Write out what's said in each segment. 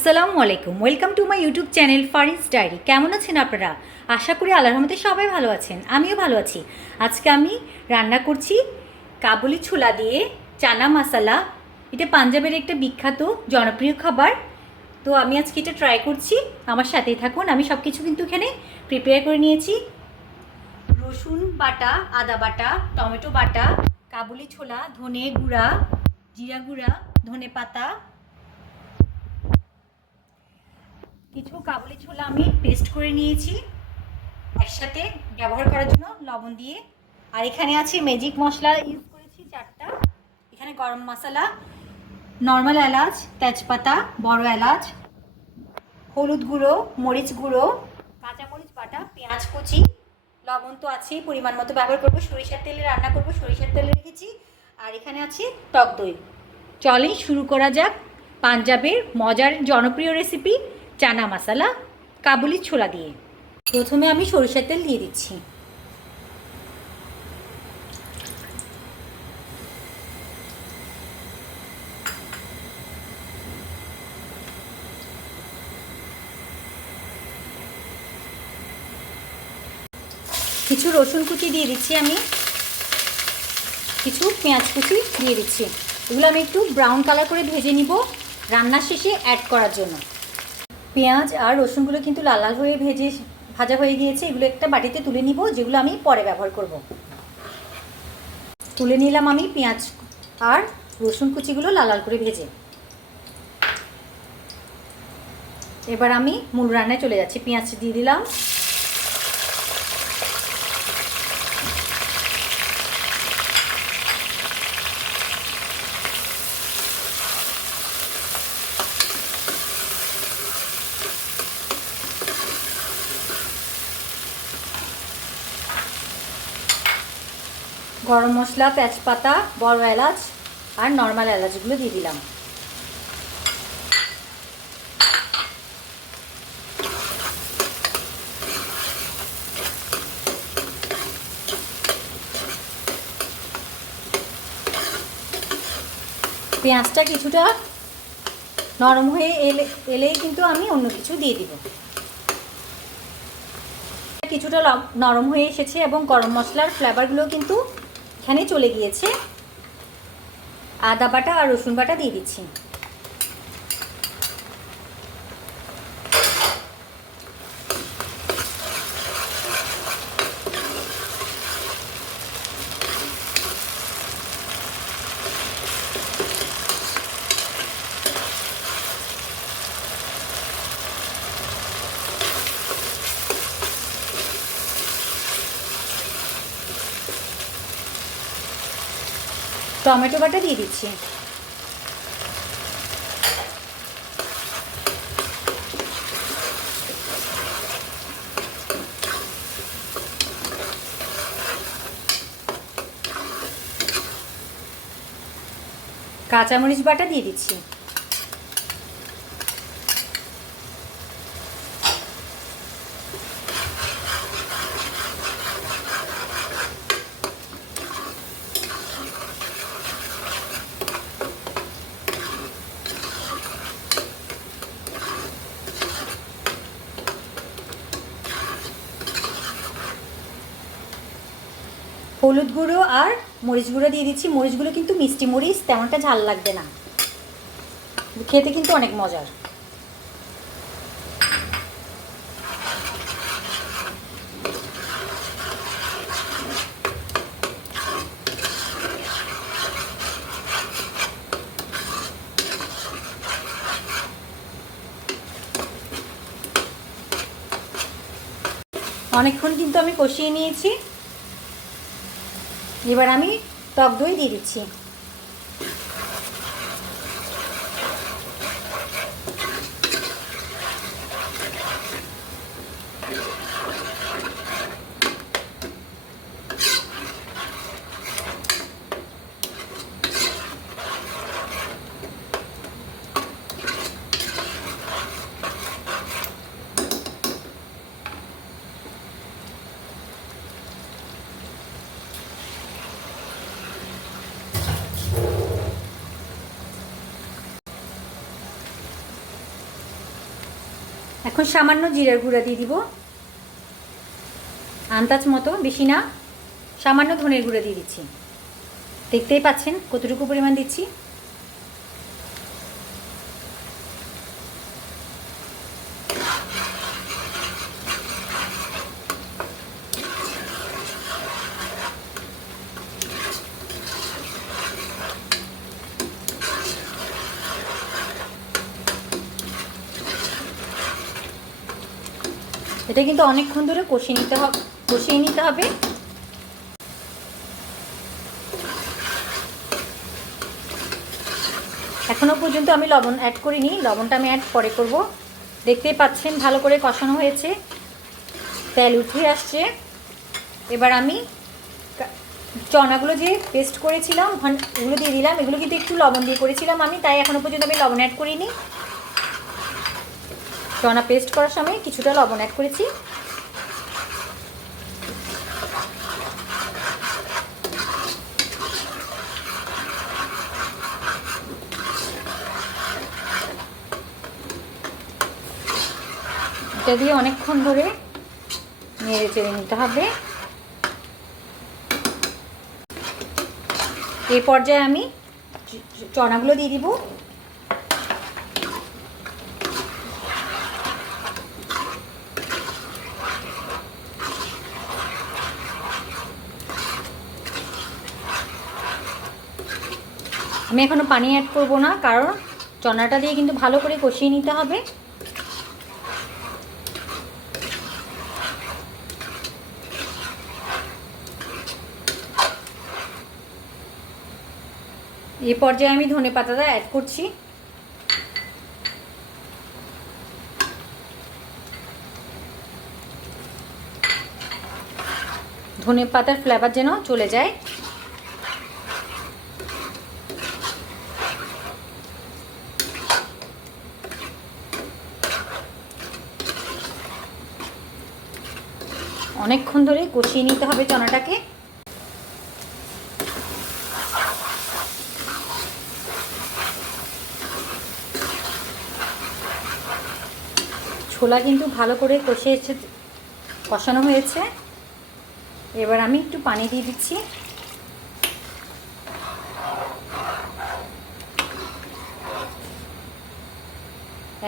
আসসালামু আলাইকুম। Welcome to my YouTube channel Faris diary কেমন আছেন আপনারা? আশা করি আল্লাহর রহমতে সবাই ভালো আছেন। আমিও ভালো আছি। আজকে আমি রান্না করছি কাবুলি ছোলা দিয়ে চানা মশালা। এটা পাঞ্জাবের একটা বিখ্যাত, জনপ্রিয় খাবার। তো আমি আজকে এটা ট্রাই করছি। আমার সাথেই থাকুন। আমি সব কিছু কিন্তু এখানে প্রিপেয়ার করে নিয়েছি। রসুন বাটা, আদা বাটা, টমেটো বাটা, কাবুলি ছোলা, ধনে গুঁড়া, জিরা গুঁড়া, ধনে পাতা কিছু কাবুলি ছোলা আমি পেস্ট করে নিয়েছি, একসাথে ব্যবহার করার জন্য লবণ দিয়ে। আর এখানে আছে ম্যাজিক মশলা ইউজ করেছি চারটা। এখানে গরম মশলা নর্মাল এলাচ, তেজপাতা, বড় এলাচ, হলুদ গুঁড়ো, মরিচ গুঁড়ো কাঁচামরিচ বাটা, পেঁয়াজ কুচি, লবণ তো আছেই, পরিমাণ মতো ব্যবহার করব। সরিষার তেলে রান্না করব, সরিষার তেলে রেখেছি। আর এখানে আছে টক দই। চলেই শুরু করা যাক পাঞ্জাবের মজার জনপ্রিয় রেসিপি চানা মশলা, কাবুলি ছোলা দিয়ে। প্রথমে আমি সরিষার তেল দিয়ে দিচ্ছি। কিছু রসুন কুচি দিয়ে দিচ্ছি আমি। কিছু পেঁয়াজ কুচি দিয়ে দিচ্ছি। এগুলো আমি একটু ব্রাউন কালার করে ভেজে নিব। রান্নার শেষে অ্যাড করার জন্য। পেঁয়াজ আর রসুনগুলো কিন্তু লাল লাল হয়ে ভেজে ভাজা হয়ে গিয়েছে, এগুলো একটা বাটিতে তুলে নিব, যেগুলো আমি পরে ব্যবহার করব। তুলে নিলাম আমি পেঁয়াজ আর রসুন কুচিগুলো লাল লাল করে ভেজে। এবার আমি মূল রান্নায় চলে যাচ্ছি, পেঁয়াজ দিয়ে দিলাম। গরম মশলা, তেজপাতা, বড় এলাচ আর নর্মাল এলাচগুলো দিয়ে দিলাম। পেঁয়াজটা কিছুটা নরম হয়ে এলে এলেই কিন্তু আমি অন্য কিছু দিয়ে দিব। কিছুটা নরম হয়ে এসেছে এবং গরম মশলার ফ্লেভারগুলো কিন্তু এখানে চলে গিয়েছে। আদা বাটা আর রসুন বাটা দিয়ে দিচ্ছি। টমেটো বাটা দিয়ে দিচ্ছি। কাঁচামরিচ বাটা দিয়ে দিচ্ছি। হলুদ গুঁড়ো আর মরিচ গুঁড়ো দিয়ে দিচ্ছি। মরিচগুলো কিন্তু মিষ্টি মরিচ, তেমনটা ঝাল লাগবে না। খেতে কিন্তু অনেক মজার। অনেকক্ষণ কিন্তু আমি কষিয়ে নিয়েছি। এবার আমি টক দই দিয়ে দিচ্ছি। এখন সামান্য জিরার গুঁড়া দিয়ে দিব। আন্দাজ মতো, বেশি না, সামান্য ধনের গুঁড়া দিয়ে দিচ্ছি। দেখতেই পাচ্ছেন কতটুকু পরিমাণ দিচ্ছি। এটা কিন্তু অনেকক্ষণ ধরে কষিয়ে নিতে হবে, কষিয়ে নিতে হবে। এখনও পর্যন্ত আমি লবণ অ্যাড করিনি, লবণটা আমি অ্যাড পরে করব। দেখতেই পাচ্ছেন ভালো করে কষানো হয়েছে, তেল উঠে আসছে। এবার আমি চনাগুলো যে পেস্ট করেছিলাম ওখান- ওগুলো দিয়ে দিলাম, এগুলো কিন্তু একটু লবণ দিয়ে করেছিলাম আমি, তাই এখনও পর্যন্ত আমি লবণ অ্যাড করিনি। চনা পেস্ট করার সময় কিছুটা লবণ অ্যাড করেছি। এটা দিয়ে অনেকক্ষণ ধরে নেড়ে চেড়ে নিতে হবে। এই পর্যায়ে আমি চনাগুলো দিয়ে দিব। আমি এখনও পানি অ্যাড করব না, কারণ চনাটা দিয়ে কিন্তু ভালো করে কষিয়ে নিতে হবে। এই পর্যায়ে আমি ধনে পাতাটা অ্যাড করছি। ধনে পাতার ফ্লেভার যেন চলে যায়। অনেকক্ষণ ধরে কষিয়ে নিতে হবে চনাটাকে। ছোলা কিন্তু ভালো করে কষিয়েছে, কষানো হয়েছে। এবার আমি একটু পানি দিয়ে দিচ্ছি।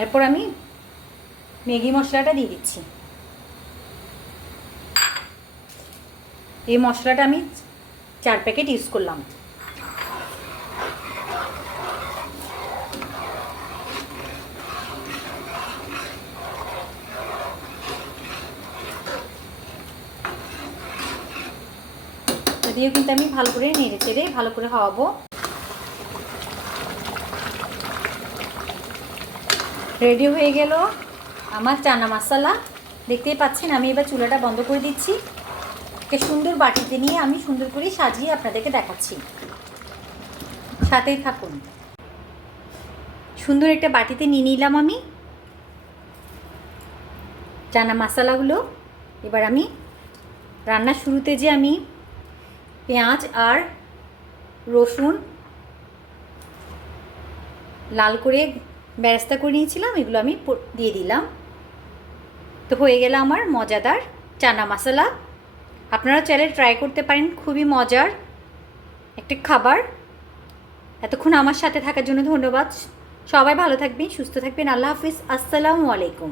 এরপর আমি ম্যাগি মশলাটা দিয়ে দিচ্ছি। এই মশলাটা আমি চার প্যাকেট ইউজ করলাম। যদিও কিন্তু আমি ভালো করে নেড়ে চেড়ে ভালো করে খাওয়াবো। রেডি হয়ে গেল আমার চানা মশলা। দেখতেই পাচ্ছেন, আমি এবার চুলাটা বন্ধ করে দিচ্ছি। একটা সুন্দর বাটিতে নিয়ে আমি সুন্দর করে সাজিয়ে আপনাদেরকে দেখাচ্ছি। সাথেই থাকুন। সুন্দর একটা বাটিতে নিয়ে নিলাম আমি। চানা মশলাগুলো। এবার আমি রান্নার শুরুতে যে আমি পেঁয়াজ আর রসুন লাল করে ব্যবস্থা করে নিয়েছিলাম, এগুলো আমি দিয়ে দিলাম। তো হয়ে গেল আমার মজাদার চানা মশলা। আপনারা চাইলে ট্রাই করতে পারেন, খুবই মজার একটি খাবার। এতক্ষণ আমার সাথে থাকার জন্য ধন্যবাদ। সবাই ভালো থাকবেন, সুস্থ থাকবেন। আল্লাহ হাফিজ। আসসালামু আলাইকুম।